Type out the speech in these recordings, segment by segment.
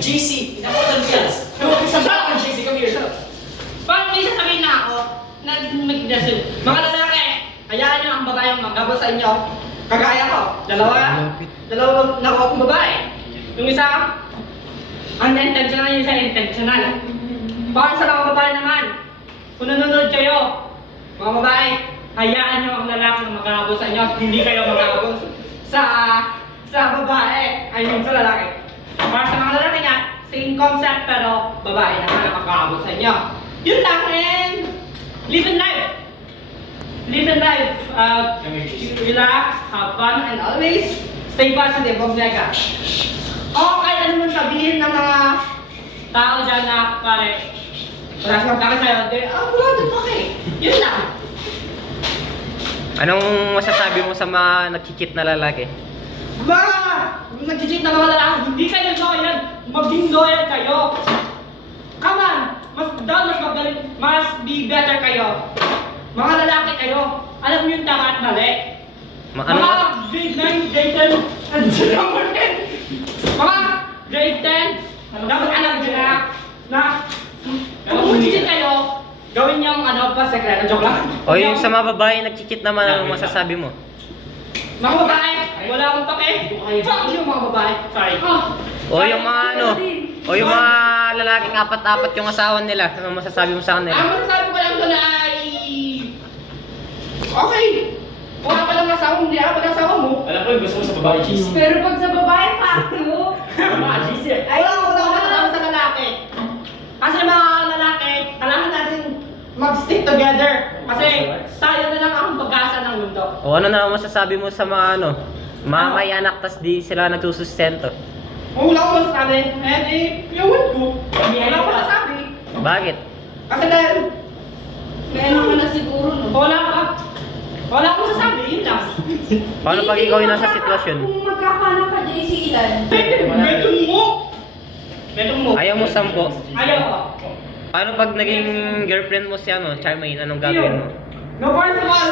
GC, inakutan fiance. Sa bakit GC, come here, shut up. Parang may sasabihin na ako na mag-dasal. Mga lalaki, hayaan nyo ang babaeng magabot sa inyo. Kagaya ko, dalawa na ako akong babae. Yung isa, unintentional, yung isa intentional. Para sa mga babae naman, kung nanonood kayo, mga babae, hayaan nyo ang lalaki na magabot sa inyo. Hindi kayo magabot sa babae, I mean sa lalaki. Para sa mga lalaki nga, same concept pero babae naman ang magabot sa inyo. Yun lang, and live in life. Live in life. Relax, have fun, and always stay positive. Huwag nega. O kahit ano man sabihin ng mga tao dyan na pare, wala silang kaka sa'yo, wala doon pa kayo. Yun lang. Anong masasabi mo sa mga nagkikit na lalaki? Mga nag-cheat na mga lalaki, hindi kayo loyal. Maging loyal kayo. Come on! Mas magaling, mas be better kayo. Mga lalaki kayo, alam niyo yung tama at mali. Mga grade 9, grade 10, mga grade 10, dapat alam nyo na kung mag-cheat kayo, gawin niyong pa sekreto, joke lang. O yung sa mga babae nagkikit naman, anong masasabi mo? Mga babae, wala akong pake. Fuck you mga babae. Sorry. O yung mga o yung mga lalaking apat-apat yung asawa nila, anong masasabi mo sa kanila? Ang masasabi ko lang doon ay... Okay. Wala ka lang asawa, hindi ako asawa mo. Alam ko yung gusto mo sa babae, GC. Pero pag sa babae, fuck you. Tama, GC. Wala ka asawa sa lalaki. Kasi mga lalaki, kailangan natin mag-stick together. Kasi tayo na lang ang pag-asa ng mundo. O ano na masasabi mo sa mga mga may anak tas di sila nagsusustento? Wala akong masasabi. Ewan ko. Wala akong masasabi. Bakit? Kasi dahil, May ano ka na siguro, no? wala akong masasabi. Yun lang. Paano pag ikaw yung nasa sitwasyon? Kung magkakanak ka, JC, ilan? Betong mo. Ayaw mo sampo? Ayaw ko. Paano pag naging girlfriend mo si Charmaine, anong gagawin mo? No, first of all,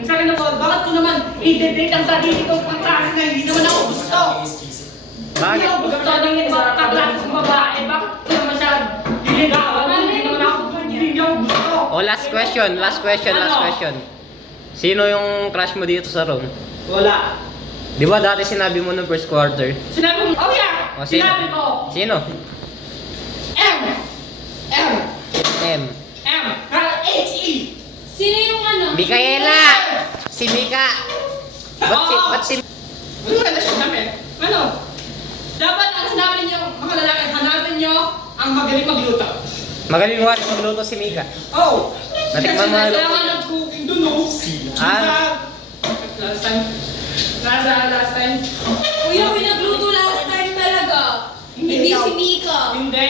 ang sakin na po, bakit ko naman i-date ang sarili ko pang klase na hindi naman ako gusto? Hindi Bakit? ako gusto ng kaklase ng babae, bakit ko naman siya liligawan? Hindi naman ako gusto. O last question. Sino yung crush mo dito sa room? Wala. Di ba dati sinabi mo nung first quarter? Sinabi ko, yeah! O, sino? Sinabi ko, Sino? M. H-E! Sino yung ano? Mikaela! Si Mika! Ba't si... Ano ka na siya namin? Ano? Dapat ang hanapin nyo, mga lalaki, hanapin nyo ang magaling magluto. Magaling mo rin magluto si Mika. Oh! Natikman mo na Kasi luto. nasa nag-cooking dun, oh. Last time. Kuya, may nagluto last time talaga. Hindi si Mika. Hindi.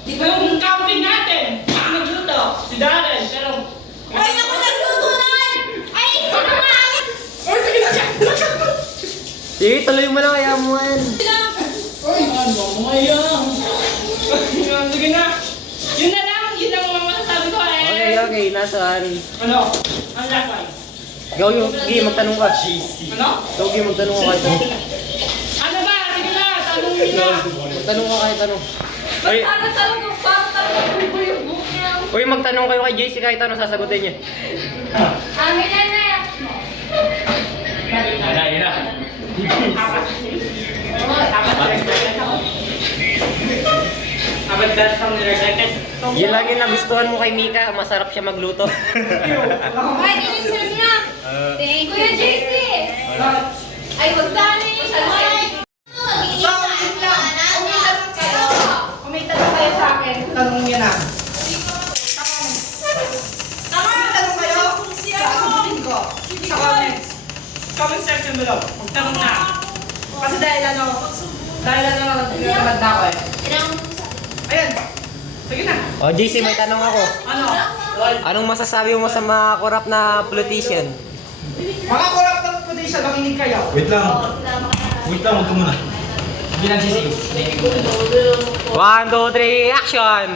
Di ba Yung camping natin, ang nagluto, si Darren, pero... Ay, naku, nagluto nun! Ay, sinungaling! Ay, sige na siya! Sige, tuloy mo lang kaya mo yan. Ay, ano mo yan? Sige na. Yun na lang ang masasabi ko eh. Okay, nasaan? Ano? Ang last one. Ikaw yung, magtanong ka. Ano? Ikaw yung magtanong ka kahit ano. Ano ba? Sige na, tanong mo na. Magtanong ka kahit ano. Uy, Ba't tanong ko yung book niya? uy, magtanong kayo kay JC kahit ano, sasagutin niya. Amin na na. Yun na. Abad dahil sa mga rejected. Yun lagi nagustuhan mo kay Mika, masarap siya magluto. Ay, inisir niya. Thank you, Kuya JC. Ay, magdali. Kung may tanong kayo sa akin, tanong niyo na. Tanong kayo, sasagutin ko. Sa comments. Comment section below. Magtanong na. Kasi dahil nagkakabad na ako eh. Ayan. Sige na. O JC, may tanong ako. Ano? Anong masasabi mo sa mga korap na politician? Mga corrupt ng position, makinig kayo. Wait lang, wag ka muna. Hindi lang, GC. 1, 2, 3, action!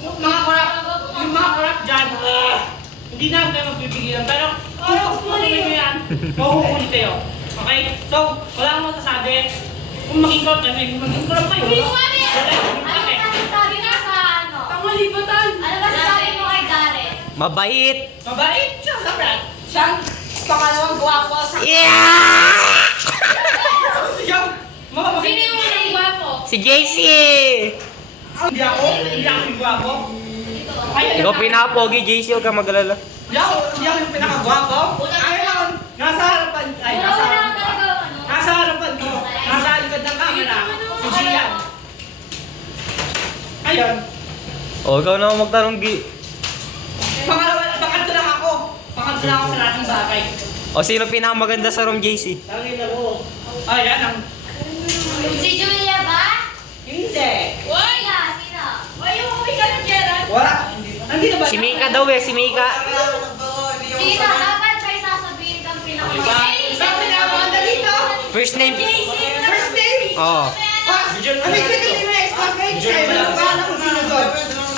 Yung mga corrupt dyan, hindi na kayo magpipigilan. Pero kung pagpunin nyo yan, mahuhuli kayo. Okay? So, wala akong masasabi. Kung maging corrupt yan, maging corrupt kayo. masasabi mo sa ano? Pangalibutan. Ano masasabi mo kay Darren? Mabait. Mabait siya, sobra. Siyang pangalawang gwapo sa... Yeah! Siyang mga Sino yung unang gwapo? Si JC! Hindi ako yung gwapo. Ayun, Ikaw pinaka-pogi, JC, huwag kang mag-alala. Hindi ako yung pinakagwapo. Ayun, nasa harapan, nasa harapan ko, nasa likod ng camera, si Gian. Ayun, O, ikaw na ako magtanong, pangalawa, pangatlo lang ako. Pangatlo lang ako sa lahat ng bagay. O, sino pinakamaganda sa room, JC? Tangin na ko. Ayan ang... Si Julia ba? Hindi. Sino? Sino? Why yung uwi ka ng Gerard? Wala. Nandito ba? Si Mika daw eh, si Mika. Sino? Dapat may sasabihin kang pinakamaganda. Sabi na ako, dito. First name? First name? Oo. Ano yung second name na ex-classmate? Kaya wala ko alam kung sino doon.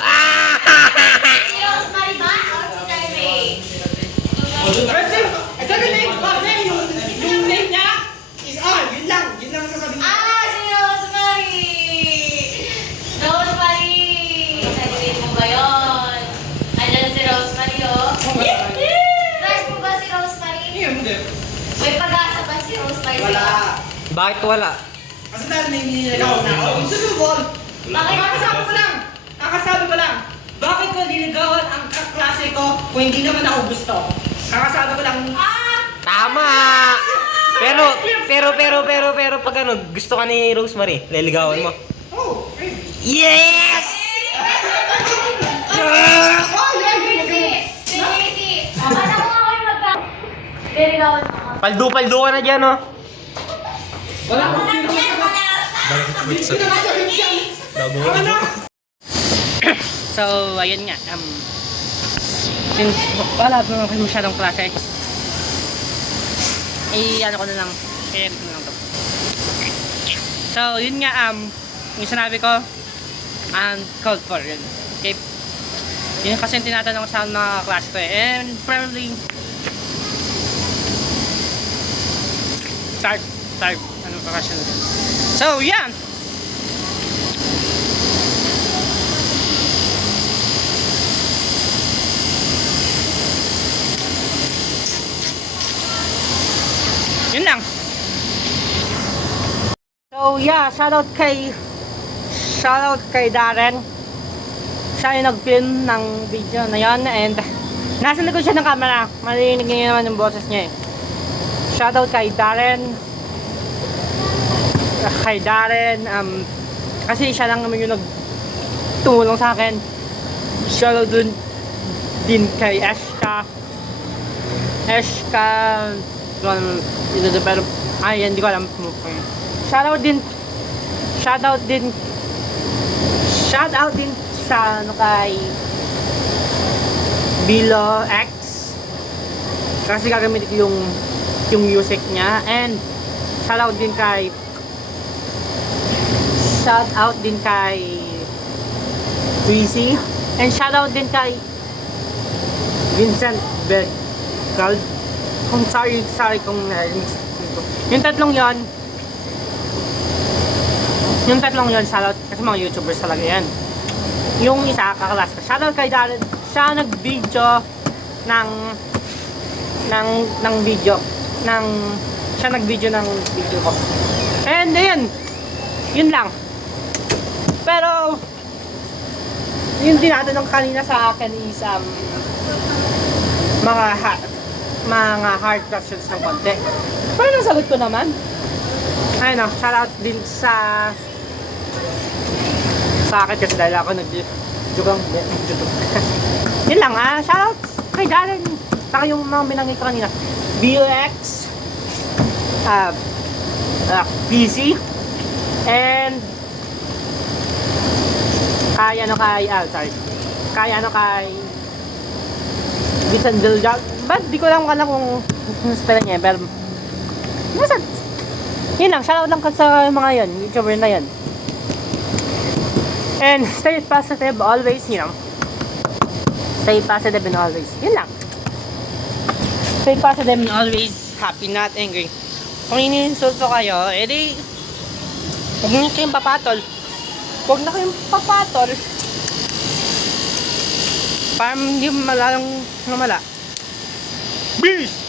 Ah! Si Rosemary ba? O si Charmaine? First name, second name, last name, yung name niya is yun lang ang sasabihin. Si Rosemary! Rosemary! Nag-rate mo ba yun? Andyan si Rosemary, oh. Crush mo ba si Rosemary? Hindi. May pag-asa ba si Rosemary? Wala. Bakit wala? Kasi dahil may nilagaw na ako. Sunubol. Bakit? Kakasabi ko lang. Bakit ko nilagawan ang kaklase ko kung hindi naman ako gusto? Kakasabi ko lang. Tama! Pero pag ano, gusto ka ni Rosemary, liligawan mo. Oh, eh. Yes! Si JC! Ano ko ako yung Diligawan mo ako. Paldo ka na dyan, oh. Wala akong Yan, wala. So, ayun nga. Since wala naman kasi masyadong klase, ano ko na lang, i-edit ko na lang to. So, yun nga, yung sinabi ko, called for yun. Okay? Yun kasi yung tinatanong ko sa mga klase ko eh. And probably, start. Ano pa kasi na. So, yan! Yun lang. So yeah, shoutout kay Darren. Siya yung nag-film ng video na yun and nasa likod siya ng camera. Marinig niyo naman yung boses niya eh. Shoutout kay Darren. Kasi siya lang naman yung nagtumulong sa akin. Shoutout din kay Eshka. Pero hindi ko alam. Shoutout din sa kay Bilo X kasi gagamit yung music niya and shoutout din kay Breezy and shoutout din kay Vincent Bergal. Kung sorry kung yung tatlong yon shoutout kasi mga YouTubers talaga yan. Yung isa kakalas ko shoutout kay Darren, siya nag-video siya nag-video ng video ko and ayun yun lang. Pero yung tinatanong kanina sa akin is mga hard questions ng konti. Pero nasagot ko naman. Ayun o, shoutout din sa akin kasi dahil ako nag-joke. Yun lang shoutout kay Darren. Saka yung mga binanggit ko kanina. BOX, PC, and kay Vincent Bergal. But di ko lang alam kung spell niya pero basta yun lang, shoutout lang sa mga yun, YouTuber na yun. And stay positive always, stay positive and always, yun lang. Stay positive and always happy, not angry. Kung iniinsulto kayo, edi huwag nyo kayong papatol. Huwag na kayong papatol. Para hindi malalong namala. Bis!